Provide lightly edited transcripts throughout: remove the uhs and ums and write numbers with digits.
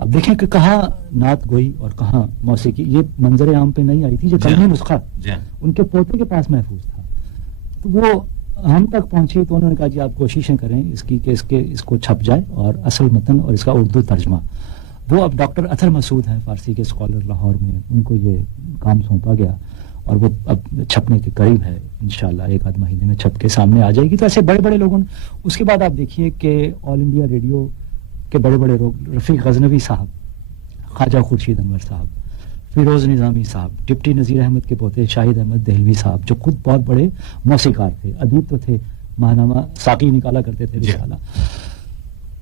اب دیکھیں کہ کہاں نعت گوئی اور کہاں موسیقی، یہ منظر عام پہ نہیں آئی تھی، یہ کلمی نسخہ ان کے پوتے کے پاس محفوظ تھا، تو وہ ہم تک پہنچی تو انہوں نے کہا جی آپ کوششیں کریں اس کی کہ اس کو چھپ جائے اور اصل متن اور اس کا اردو ترجمہ. وہ اب ڈاکٹر اطہر مسعود ہیں فارسی کے اسکالر لاہور میں، ان کو یہ کام سونپا گیا اور وہ اب چھپنے کے قریب ہے، انشاءاللہ ایک آدھ مہینے میں چھپ کے سامنے آ جائے گی. تو ایسے بڑے بڑے لوگوں نے. اس کے بعد آپ دیکھیے کہ آل انڈیا ریڈیو کے بڑے بڑے لوگ، رفیق غزنوی صاحب، خواجہ خورشید انور صاحب، فیروز نظامی صاحب، ڈپٹی نذیر احمد کے پوتے شاہد احمد دہلوی صاحب، جو خود بہت بڑے موسیقار تھے، ادیب تو تھے، ماہنامہ ساقی نکالا کرتے تھے رسالہ.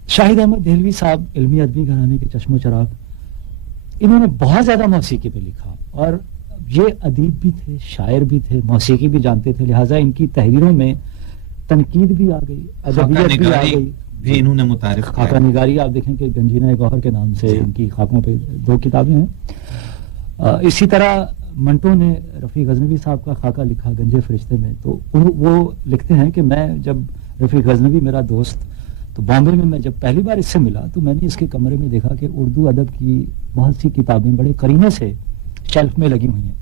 شاہد احمد دہلوی صاحب علمی ادبی گھرانے کے چشم و چراغ، انہوں نے بہت زیادہ موسیقی پہ لکھا اور یہ ادیب بھی تھے، شاعر بھی تھے، موسیقی بھی جانتے تھے، لہٰذا ان کی تحریروں میں تنقید بھی آ گئی، ادبیت بھی آ گئی. بھی انہوں نے متعارف خاکہ نگاری آپ دیکھیں کہ گنجینہ گوہر کے نام سے ان کی خاکوں پہ 2 کتابیں ہیں. اسی طرح منٹو نے رفیق غزنوی صاحب کا خاکہ لکھا گنجے فرشتے میں. تو وہ لکھتے ہیں کہ میں جب رفیق غزنوی میرا دوست، تو بامبے میں میں جب پہلی بار اس سے ملا تو میں نے اس کے کمرے میں دیکھا کہ اردو ادب کی بہت سی کتابیں بڑے قرینے سے شیلف میں لگی ہوئی ہیں.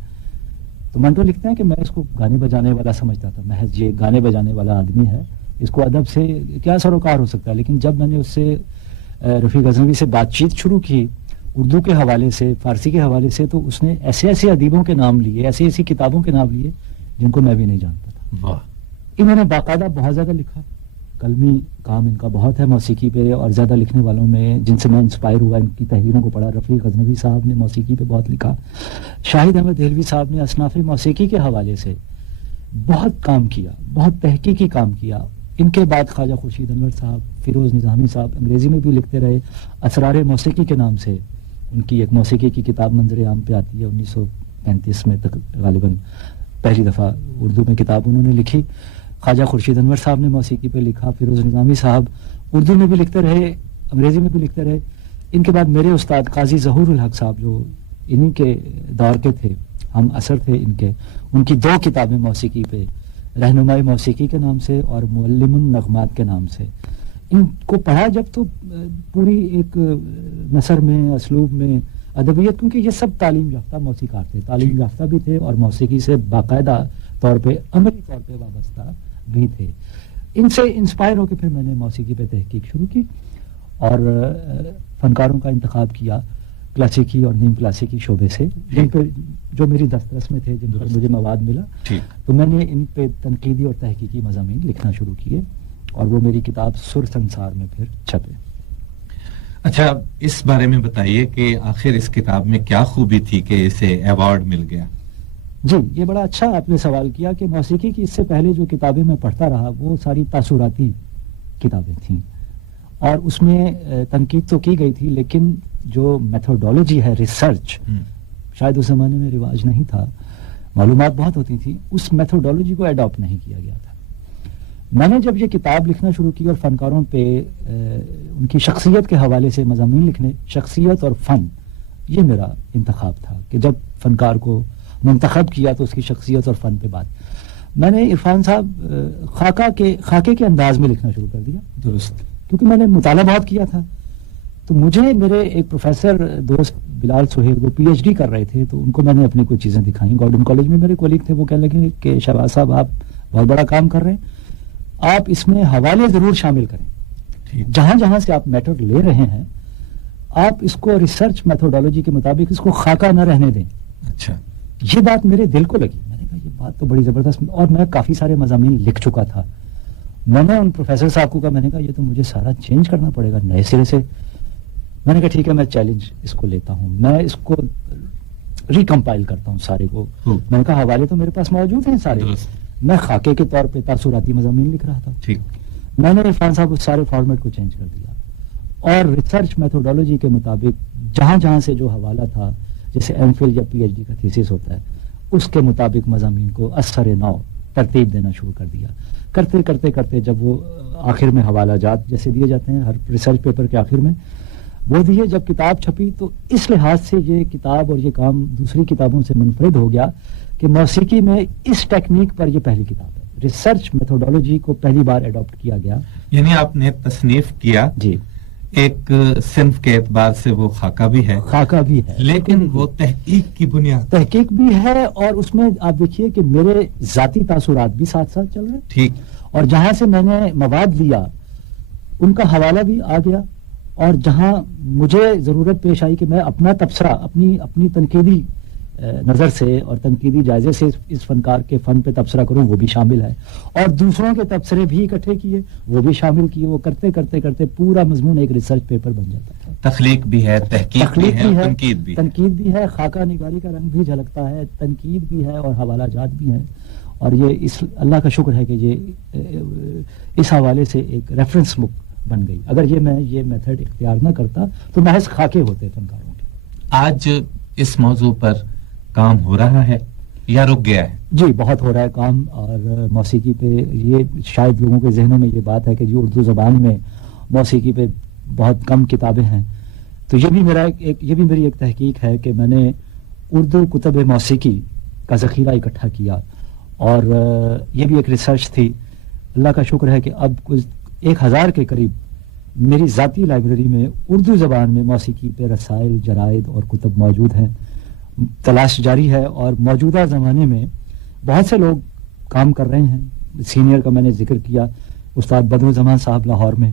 تو منٹو لکھتے ہیں کہ میں اس کو گانے بجانے والا سمجھتا تھا، محض یہ گانے بجانے والا آدمی ہے، اس کو ادب سے کیا سروکار ہو سکتا ہے. لیکن جب میں نے اس سے رفیق غزنوی سے بات چیت شروع کی اردو کے حوالے سے، فارسی کے حوالے سے، تو اس نے ایسے ایسے ادیبوں کے نام لیے، ایسی ایسی کتابوں کے نام لیے جن کو میں بھی نہیں جانتا تھا. انہوں نے باقاعدہ بہت زیادہ لکھا، قلمی کام ان کا بہت ہے موسیقی پہ، اور زیادہ لکھنے والوں میں جن سے میں انسپائر ہوا، ان کی تحریروں کو پڑھا. رفیق غزنوی صاحب نے موسیقی پہ بہت لکھا. شاہد احمد دہلوی صاحب نے اصناف موسیقی کے حوالے سے بہت کام کیا، بہت تحقیقی کام کیا. ان کے بعد خواجہ خورشید انور صاحب، فیروز نظامی صاحب انگریزی میں بھی لکھتے رہے. اسرار موسیقی کے نام سے ان کی ایک موسیقی کی کتاب منظر عام پہ آتی ہے، 1935 میں تک غالباً پہلی دفعہ اردو میں کتاب انہوں نے لکھی. خواجہ خورشید انور صاحب نے موسیقی پہ لکھا، فیروز نظامی صاحب اردو میں بھی لکھتے رہے، انگریزی میں بھی لکھتے رہے. ان کے بعد میرے استاد قاضی ظہور الحق صاحب جو انہی کے دور کے تھے، ہم اثر تھے ان کے، ان کی 2 کتابیں موسیقی پہ، رہنمائی موسیقی کے نام سے اور معلم النغمات کے نام سے. ان کو پڑھا جب تو پوری ایک نثر میں، اسلوب میں، ادبیت، کیونکہ یہ سب تعلیم یافتہ موسیقار تھے، تعلیم یافتہ بھی تھے اور موسیقی سے باقاعدہ طور پہ، عملی طور پہ وابستہ بھی تھے. ان سے انسپائر ہو کے پھر میں نے موسیقی پہ تحقیق شروع کی اور فنکاروں کا انتخاب کیا کلاسیکی اور نیم کلاسیکی شعبے سے، جن پہ جو میری دسترس میں تھے، جن پر مجھے مواد ملا. تو میں نے ان پہ تنقیدی اور تحقیقی مضامین لکھنا شروع کیے اور وہ میری کتاب سر سنسار میں پھر چھپے. اچھا، اس بارے میں بتائیے کہ آخر اس کتاب میں کیا خوبی تھی کہ اسے ایوارڈ مل گیا؟ جی، یہ بڑا اچھا آپ نے سوال کیا کہ موسیقی کی اس سے پہلے جو کتابیں میں پڑھتا رہا وہ ساری تاثراتی کتابیں تھیں اور اس میں تنقید تو کی گئی تھی، لیکن جو میتھوڈولوجی ہے، ریسرچ، شاید اس زمانے میں رواج نہیں تھا، معلومات بہت ہوتی تھی، اس میتھوڈولوجی کو ایڈاپٹ نہیں کیا گیا تھا. میں نے جب یہ کتاب لکھنا شروع کی اور فنکاروں پہ ان کی شخصیت کے حوالے سے مضامین لکھنے، شخصیت اور فن، یہ میرا انتخاب تھا کہ جب فنکار کو منتخب کیا تو اس کی شخصیت اور فن پہ بات. میں نے عرفان صاحب خاکے کے انداز میں لکھنا شروع کر دیا. درست، کیونکہ میں نے مطالعہ بہت کیا تھا. تو مجھے میرے ایک پروفیسر دوست بلال سہیل، وہ پی ایچ ڈی کر رہے تھے، تو ان کو میں نے اپنی کچھ چیزیں دکھائیں. گارڈن کالج میں میرے کولیگ تھے، وہ کہنے لگے کہ شہباز صاحب آپ بہت بڑا کام کر رہے ہیں، آپ اس میں حوالے ضرور شامل کریں، جہاں جہاں سے آپ میٹر لے رہے ہیں آپ اس کو ریسرچ میتھوڈولوجی کے مطابق اس کو خاکہ نہ رہنے دیں. اچھا، یہ بات میرے دل کو لگی. میں نے کہا یہ بات تو بڑی زبردست، اور میں کافی سارے مضامین لکھ چکا تھا. میں نے ان پروفیسر صاحب کو کہا، میں نے کہا یہ تو مجھے سارا چینج کرنا پڑے گا نئے سرے سے. میں نے کہا ٹھیک ہے، میں چیلنج اس کو لیتا ہوں، میں اس کو ریکمپائل کرتا ہوں سارے کو. میں نے کہا حوالے تو میرے پاس موجود ہیں سارے، میں خاکے کے طور پہ تاثراتی مضامین لکھ رہا تھا. میں نے عرفان صاحب اس سارے فارمیٹ کو چینج کر دیا اور ریسرچ میتھوڈولوجی کے مطابق جہاں جہاں سے جو حوالہ تھا، جیسے ایم فل یا پی ایچ ڈی کا تھیسس ہوتا ہے، اس کے مطابق مضامین کو اثر نو ترتیب دینا شروع کر دیا. کرتے کرتے کرتے جب وہ آخر میں حوالہ جات جیسے دیے جاتے ہیں ہر ریسرچ پیپر کے آخر میں، وہ دیے. جب کتاب چھپی تو اس لحاظ سے یہ کتاب اور یہ کام دوسری کتابوں سے منفرد ہو گیا کہ موسیقی میں اس ٹیکنیک پر یہ پہلی کتاب ہے. ریسرچ میتھوڈولوجی کو پہلی بار ایڈاپٹ کیا گیا. یعنی آپ نے تصنیف کیا جی ایک صنف کے اعتبار سے وہ خاکہ بھی ہے لیکن وہ تحقیق کی بنیاد تحقیق بھی ہے، اور اس میں آپ دیکھیے کہ میرے ذاتی تاثرات بھی ساتھ ساتھ چل رہے ہیں، ٹھیک، اور جہاں سے میں نے مواد لیا ان کا حوالہ بھی آ گیا، اور جہاں مجھے ضرورت پیش آئی کہ میں اپنا تبصرہ اپنی تنقیدی نظر سے اور تنقیدی جائزے سے اس فنکار کے فن پہ تبصرہ کروں، وہ بھی شامل ہے، اور دوسروں کے تبصرے بھی اکٹھے کیے، وہ بھی شامل کیے، وہ کرتے کرتے کرتے پورا مضمون ایک ریسرچ پیپر بن جاتا ہے۔ تخلیق بھی ہے، تحقیق بھی ہے، تنقید بھی ہے، خاکہ نگاری کا رنگ بھی جھلکتا ہے، تنقید بھی ہے اور حوالہ جات بھی ہیں، اور یہ اس اللہ کا شکر ہے کہ یہ اس حوالے سے ایک ریفرنس بک بن گئی۔ اگر میں یہ میتھڈ اختیار نہ کرتا تو محض خاکے ہوتے فنکاروں کے۔ آج اس موضوع پر کام ہو رہا ہے یا رک گیا ہے؟ جی بہت ہو رہا ہے کام، اور موسیقی پہ یہ شاید لوگوں کے ذہنوں میں یہ بات ہے کہ جو اردو زبان میں موسیقی پہ بہت کم کتابیں ہیں، تو یہ بھی میری ایک تحقیق ہے کہ میں نے اردو کتب موسیقی کا ذخیرہ اکٹھا کیا، اور یہ بھی ایک ریسرچ تھی۔ اللہ کا شکر ہے کہ اب کچھ 1000 کے قریب میری ذاتی لائبریری میں اردو زبان میں موسیقی پہ رسائل، جرائد اور کتب موجود ہیں۔ تلاش جاری ہے، اور موجودہ زمانے میں بہت سے لوگ کام کر رہے ہیں۔ سینئر کا میں نے ذکر کیا، استاد بدرالزمان صاحب لاہور میں،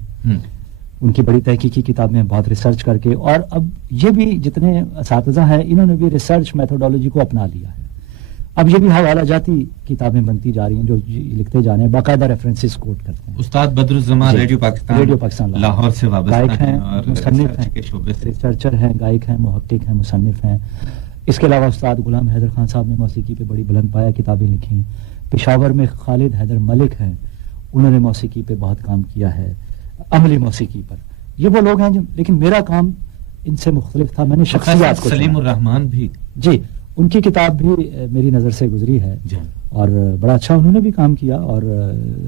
ان کی بڑی تحقیقی کتابیں بہت ریسرچ کر کے، اور اب یہ بھی جتنے اساتذہ ہیں انہوں نے بھی ریسرچ میتھڈولوجی کو اپنا لیا ہے۔ اب یہ بھی حوالہ جاتی کتابیں بنتی جا رہی ہیں جو لکھتے جا رہے ہیں، باقاعدہ ریفرنسز کوٹ کرتے ہیں۔ استاد بدرالزمان ریڈیو پاکستان لاہور سے وابستہ ہیں اور مصنف ہیں، ریسرچر ہیں، گائک ہیں، محقق ہیں، مصنف ہیں۔ اس کے علاوہ استاد غلام حیدر خان صاحب نے موسیقی پہ بڑی بلند پایہ کتابیں لکھی۔ پشاور میں خالد حیدر ملک ہیں، انہوں نے موسیقی پہ بہت کام کیا ہے، عملی موسیقی پر۔ یہ وہ لوگ ہیں لیکن میرا کام ان سے مختلف تھا۔ میں نے شخصیات کو سلیم الرحمان بھی، جی ان کی کتاب بھی میری نظر سے گزری ہے، اور بڑا اچھا انہوں نے بھی کام کیا، اور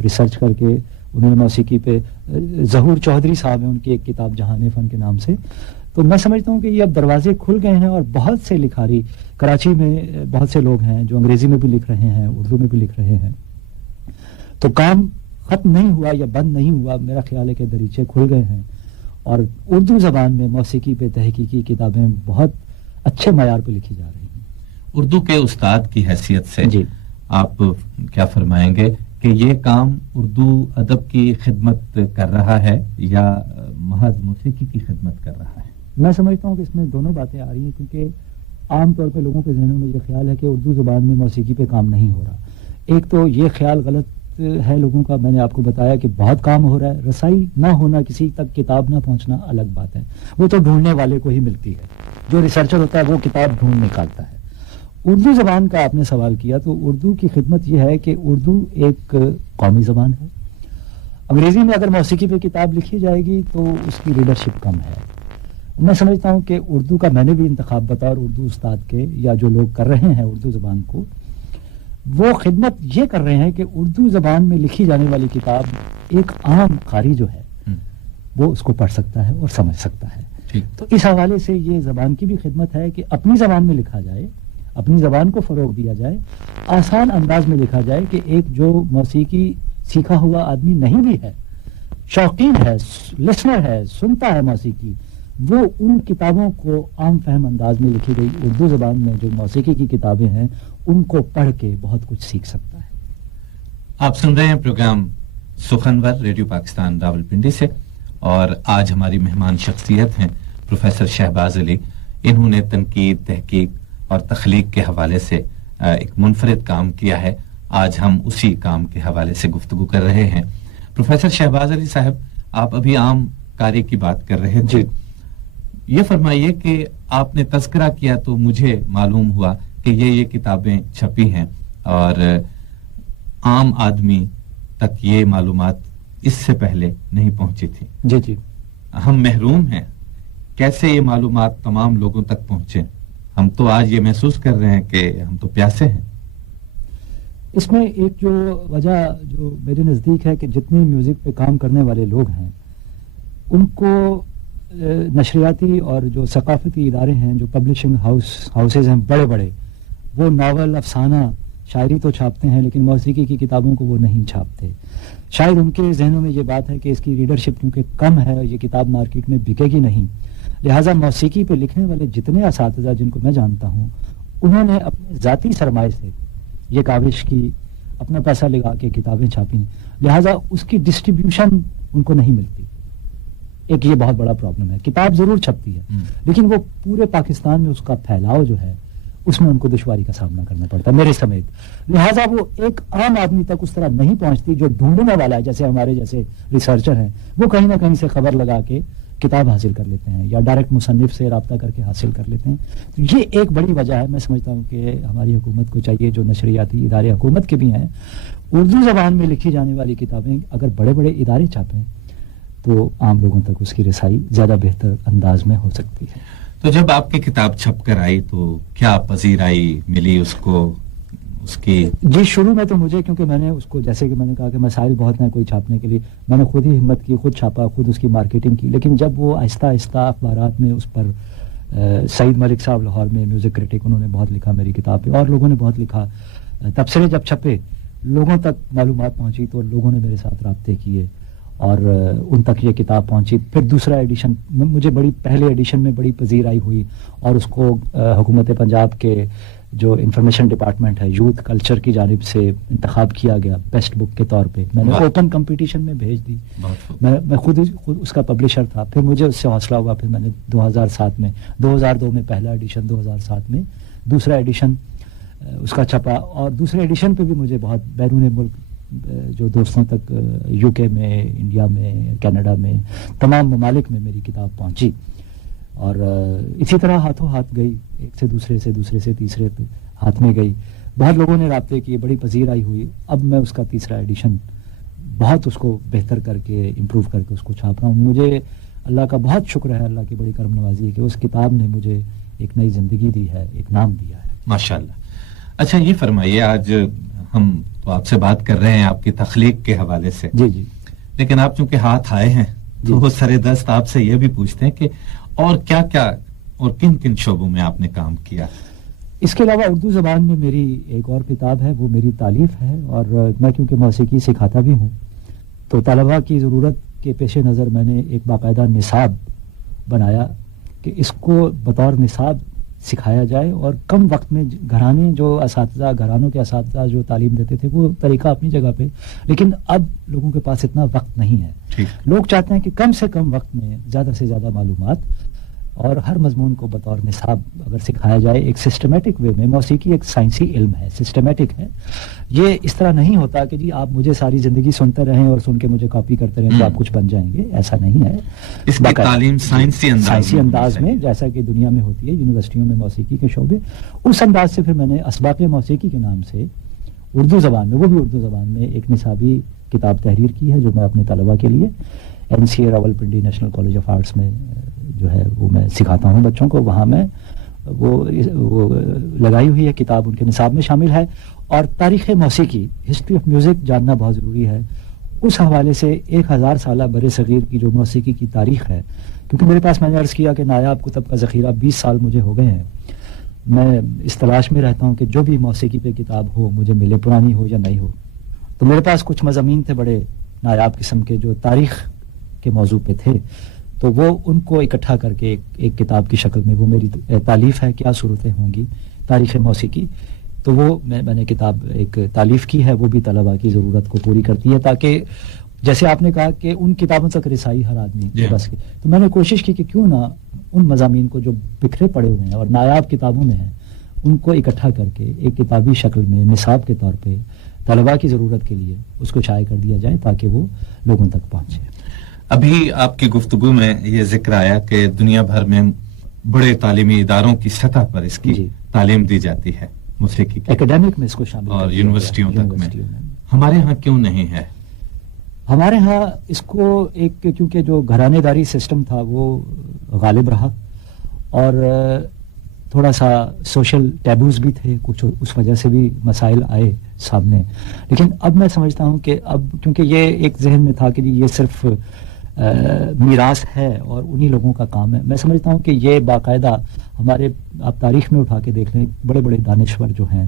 ریسرچ کر کے انہوں نے موسیقی پہ ظہور چودھری صاحب ہیں، ان کی ایک کتاب جہان فن کے نام سے۔ تو میں سمجھتا ہوں کہ یہ اب دروازے کھل گئے ہیں، اور بہت سے لکھاری کراچی میں بہت سے لوگ ہیں جو انگریزی میں بھی لکھ رہے ہیں، اردو میں بھی لکھ رہے ہیں۔ تو کام ختم نہیں ہوا یا بند نہیں ہوا، میرا خیال ہے کہ دریچے کھل گئے ہیں، اور اردو زبان میں موسیقی پہ تحقیقی کتابیں بہت اچھے معیار پہ لکھی جا رہی ہیں۔ اردو کے استاد کی حیثیت سے جی آپ کیا فرمائیں گے کہ یہ کام اردو ادب کی خدمت کر رہا ہے یا محض موسیقی کی خدمت کر رہا ہے؟ میں سمجھتا ہوں کہ اس میں دونوں باتیں آ رہی ہیں، کیونکہ عام طور پہ لوگوں کے ذہنوں میں یہ خیال ہے کہ اردو زبان میں موسیقی پہ کام نہیں ہو رہا۔ ایک تو یہ خیال غلط ہے لوگوں کا، میں نے آپ کو بتایا کہ بہت کام ہو رہا ہے، رسائی نہ ہونا، کسی تک کتاب نہ پہنچنا الگ بات ہے، وہ تو ڈھونڈنے والے کو ہی ملتی ہے، جو ریسرچر ہوتا ہے وہ کتاب ڈھونڈ نکالتا ہے۔ اردو زبان کا آپ نے سوال کیا، تو اردو کی خدمت یہ ہے کہ اردو ایک قومی زبان ہے۔ انگریزی میں اگر موسیقی پہ کتاب لکھی جائے گی تو اس کی ریڈرشپ کم ہے۔ میں سمجھتا ہوں کہ اردو کا میں نے بھی انتخاب بطور اردو استاد کے، یا جو لوگ کر رہے ہیں اردو زبان کو، وہ خدمت یہ کر رہے ہیں کہ اردو زبان میں لکھی جانے والی کتاب ایک عام قاری جو ہے وہ اس کو پڑھ سکتا ہے اور سمجھ سکتا ہے۔ تو اس حوالے سے یہ زبان کی بھی خدمت ہے کہ اپنی زبان میں لکھا جائے، اپنی زبان کو فروغ دیا جائے، آسان انداز میں لکھا جائے، کہ ایک جو موسیقی سیکھا ہوا آدمی نہیں بھی ہے، شوقین ہے، لسنر ہے، سنتا ہے موسیقی، وہ ان کتابوں کو عام فہم انداز میں لکھی گئی اردو زبان میں جو موسیقی کی کتابیں ہیں ان کو پڑھ کے بہت کچھ سیکھ سکتا ہے۔ آپ سن رہے ہیں پروگرام سخنور ریڈیو پاکستان راولپنڈی سے، اور آج ہماری مہمان شخصیت ہیں پروفیسر شہباز علی۔ انہوں نے تنقید، تحقیق اور تخلیق کے حوالے سے ایک منفرد کام کیا ہے۔ آج ہم اسی کام کے حوالے سے گفتگو کر رہے ہیں۔ پروفیسر شہباز علی صاحب، آپ ابھی عام قاری کی بات کر رہے تھے، یہ فرمائیے کہ آپ نے تذکرہ کیا تو مجھے معلوم ہوا کہ یہ کتابیں چھپی ہیں اور عام آدمی تک یہ معلومات اس سے پہلے نہیں پہنچی تھی۔ جی جی، ہم محروم ہیں، کیسے یہ معلومات تمام لوگوں تک پہنچے؟ ہم تو آج یہ محسوس کر رہے ہیں کہ ہم تو پیاسے ہیں۔ اس میں ایک جو وجہ جو میرے نزدیک ہے کہ جتنے میوزک پہ کام کرنے والے لوگ ہیں ان کو نشریاتی اور جو ثقافتی ادارے ہیں، جو پبلشنگ ہاؤسز ہیں بڑے بڑے، وہ ناول، افسانہ شاعری تو چھاپتے ہیں لیکن موسیقی کی کتابوں کو وہ نہیں چھاپتے. شاید ان کے ذہنوں میں یہ بات ہے کہ اس کی ریڈرشپ کیونکہ کم ہے، یہ کتاب مارکیٹ میں بکے گی نہیں، لہٰذا موسیقی پہ لکھنے والے جتنے اساتذہ جن کو میں جانتا ہوں انہوں نے اپنے ذاتی سرمائے سے یہ کاوش کی، اپنا پیسہ لگا کے کتابیں چھاپیں، لہٰذا اس کی ڈسٹریبیوشن ان کو نہیں ملتی. ایک یہ بہت بڑا پرابلم ہے. کتاب ضرور چھپتی ہے لیکن وہ پورے پاکستان میں اس کا پھیلاؤ جو ہے اس میں ان کو دشواری کا سامنا کرنا پڑتا ہے، میرے سمیت. لہٰذا وہ ایک عام آدمی تک اس طرح نہیں پہنچتی. جو ڈھونڈنے والا ہے جیسے ہمارے جیسے ریسرچر ہیں وہ کہیں نہ کہیں سے خبر لگا کے کتاب حاصل کر لیتے ہیں یا ڈائریکٹ مصنف سے رابطہ کر کے حاصل کر لیتے ہیں. تو یہ ایک بڑی وجہ ہے. میں سمجھتا ہوں کہ ہماری حکومت کو چاہیے، جو نشریاتی ادارے حکومت کے بھی ہیں، اردو زبان میں لکھی جانے والی کتابیں اگر بڑے بڑے ادارے چھاپیں تو عام لوگوں تک اس کی رسائی زیادہ بہتر انداز میں ہو سکتی ہے. تو جب آپ کی کتاب چھپ کر آئی تو کیا پذیرائی ملی اس کو، اس کی؟ جی شروع میں تو مجھے، کیونکہ میں نے اس کو جیسے کہ میں نے کہا کہ مسائل بہت ہیں کوئی چھاپنے کے لیے، میں نے خود ہی ہمت کی، خود چھاپا، خود اس کی مارکیٹنگ کی. لیکن جب وہ آہستہ آہستہ اخبارات میں اس پر سعید ملک صاحب لاہور میں میوزک کرٹک، انہوں نے بہت لکھا میری کتاب پہ، اور لوگوں نے بہت لکھا، تبصرے جب چھپے لوگوں تک معلومات پہنچی تو لوگوں نے میرے ساتھ رابطے کیے اور ان تک یہ کتاب پہنچی. پھر دوسرا ایڈیشن مجھے پہلے ایڈیشن میں بڑی پذیرائی ہوئی اور اس کو حکومت پنجاب کے جو انفارمیشن ڈپارٹمنٹ ہے یوتھ کلچر کی جانب سے انتخاب کیا گیا بیسٹ بک کے طور پہ. میں نے اوپن کمپٹیشن میں بھیج دی. میں خود اس کا پبلشر تھا. پھر مجھے اس سے حوصلہ ہوا. پھر میں نے 2007 میں 2002 میں پہلا ایڈیشن، 2007 میں دوسرا ایڈیشن اس کا چھپا. اور دوسرے ایڈیشن پہ بھی مجھے بہت بیرون ملک جو دوستوں تک یو کے میں، انڈیا میں، کینیڈا میں، تمام ممالک میں میری کتاب پہنچی. اور اسی طرح ہاتھوں ہاتھ گئی، ایک سے دوسرے سے تیسرے پہ ہاتھ میں گئی. بہت لوگوں نے رابطے کیے، بڑی پذیرائی ہوئی. اب میں اس کا تیسرا ایڈیشن بہت اس کو بہتر کر کے امپروو کر کے اس کو چھاپ رہا ہوں. مجھے اللہ کا بہت شکر ہے، اللہ کی بڑی کرم نوازی ہے کہ اس کتاب نے مجھے ایک نئی زندگی دی ہے، ایک نام دیا ہے. ماشاءاللہ. اچھا یہ فرمائیے، آج ہم تو آپ سے بات کر رہے ہیں آپ کی تخلیق کے حوالے سے، جی لیکن آپ چونکہ ہاتھ آئے ہیں تو وہ سر دست آپ سے یہ بھی پوچھتے ہیں کہ اور کیا کیا اور کن کن شعبوں میں آپ نے کام کیا؟ اس کے علاوہ اردو زبان میں میری ایک اور کتاب ہے، وہ میری تالیف ہے. اور میں کیونکہ موسیقی سکھاتا بھی ہوں تو طلباء کی ضرورت کے پیش نظر میں نے ایک باقاعدہ نصاب بنایا کہ اس کو بطور نصاب سکھایا جائے. اور کم وقت میں گھرانوں کے اساتذہ جو تعلیم دیتے تھے وہ طریقہ اپنی جگہ پہ، لیکن اب لوگوں کے پاس اتنا وقت نہیں ہے. لوگ چاہتے ہیں کہ کم سے کم وقت میں زیادہ سے زیادہ معلومات، اور ہر مضمون کو بطور نصاب اگر سکھایا جائے ایک سسٹمیٹک وے میں. موسیقی ایک سائنسی علم ہے، سسٹمیٹک ہے. یہ اس طرح نہیں ہوتا کہ جی آپ مجھے ساری زندگی سنتے رہیں اور سن کے مجھے کاپی کرتے رہیں تو آپ کچھ بن جائیں گے. ایسا نہیں ہے. اس کی تعلیم سائنسی انداز میں جیسا کہ دنیا میں ہوتی ہے یونیورسٹیوں میں موسیقی کے شعبے، اس انداز سے پھر میں نے اسباق موسیقی کے نام سے اردو زبان میں، وہ بھی اردو زبان میں، ایک نصابی کتاب تحریر کی ہے جو میں اپنے طلباء کے لیے NCA Rawalpindi national college of arts میں جو ہے وہ میں سکھاتا ہوں بچوں کو. وہاں میں وہ لگائی ہوئی ہے کتاب، ان کے نصاب میں شامل ہے. اور تاریخ موسیقی، ہسٹری آف میوزک جاننا بہت ضروری ہے. اس حوالے سے 1000 سالہ بر صغیر کی جو موسیقی کی تاریخ ہے، کیونکہ میرے پاس، میں نے عرض کیا کہ نایاب کتب کا ذخیرہ 20 سال مجھے ہو گئے ہیں. میں اس تلاش میں رہتا ہوں کہ جو بھی موسیقی پہ کتاب ہو مجھے ملے، پرانی ہو یا نئی ہو. تو میرے پاس کچھ مضامین تھے بڑے نایاب قسم کے جو تاریخ کے موضوع پہ تھے، تو وہ ان کو اکٹھا کر کے ایک کتاب کی شکل میں، وہ میری تالیف ہے، کیا صورتیں ہوں گی تاریخ موسیقی. تو وہ میں نے کتاب ایک تالیف کی ہے، وہ بھی طلباء کی ضرورت کو پوری کرتی ہے، تاکہ جیسے آپ نے کہا کہ ان کتابوں تک رسائی ہر آدمی بس کی. تو میں نے کوشش کی کہ کیوں نہ ان مضامین کو جو بکھرے پڑے ہوئے ہیں اور نایاب کتابوں میں ہیں ان کو اکٹھا کر کے ایک کتابی شکل میں نصاب کے طور پہ طلباء کی ضرورت کے لیے اس کو شائع کر دیا جائے تاکہ وہ لوگوں تک پہنچے. ابھی آپ کی گفتگو میں یہ ذکر آیا کہ دنیا بھر میں بڑے تعلیمی اداروں کی سطح پر اس کی تعلیم دی جاتی ہے موسیقی کی، اکیڈیمک میں اس کو شامل اور یونیورسٹیوں تک میں. ہمارے ہاں کیوں نہیں ہے؟ ہمارے ہاں اس کو ایک، کیونکہ جو گھرانے داری سسٹم تھا وہ غالب رہا، اور تھوڑا سا سوشل ٹیبوز بھی تھے کچھ، اس وجہ سے بھی مسائل آئے سامنے. لیکن اب میں سمجھتا ہوں کہ اب کیونکہ یہ ایک ذہن میں تھا کہ یہ صرف میراث ہے اور انہی لوگوں کا کام ہے، میں سمجھتا ہوں کہ یہ باقاعدہ ہمارے، آپ تاریخ میں اٹھا کے دیکھ لیں، بڑے بڑے دانشور جو ہیں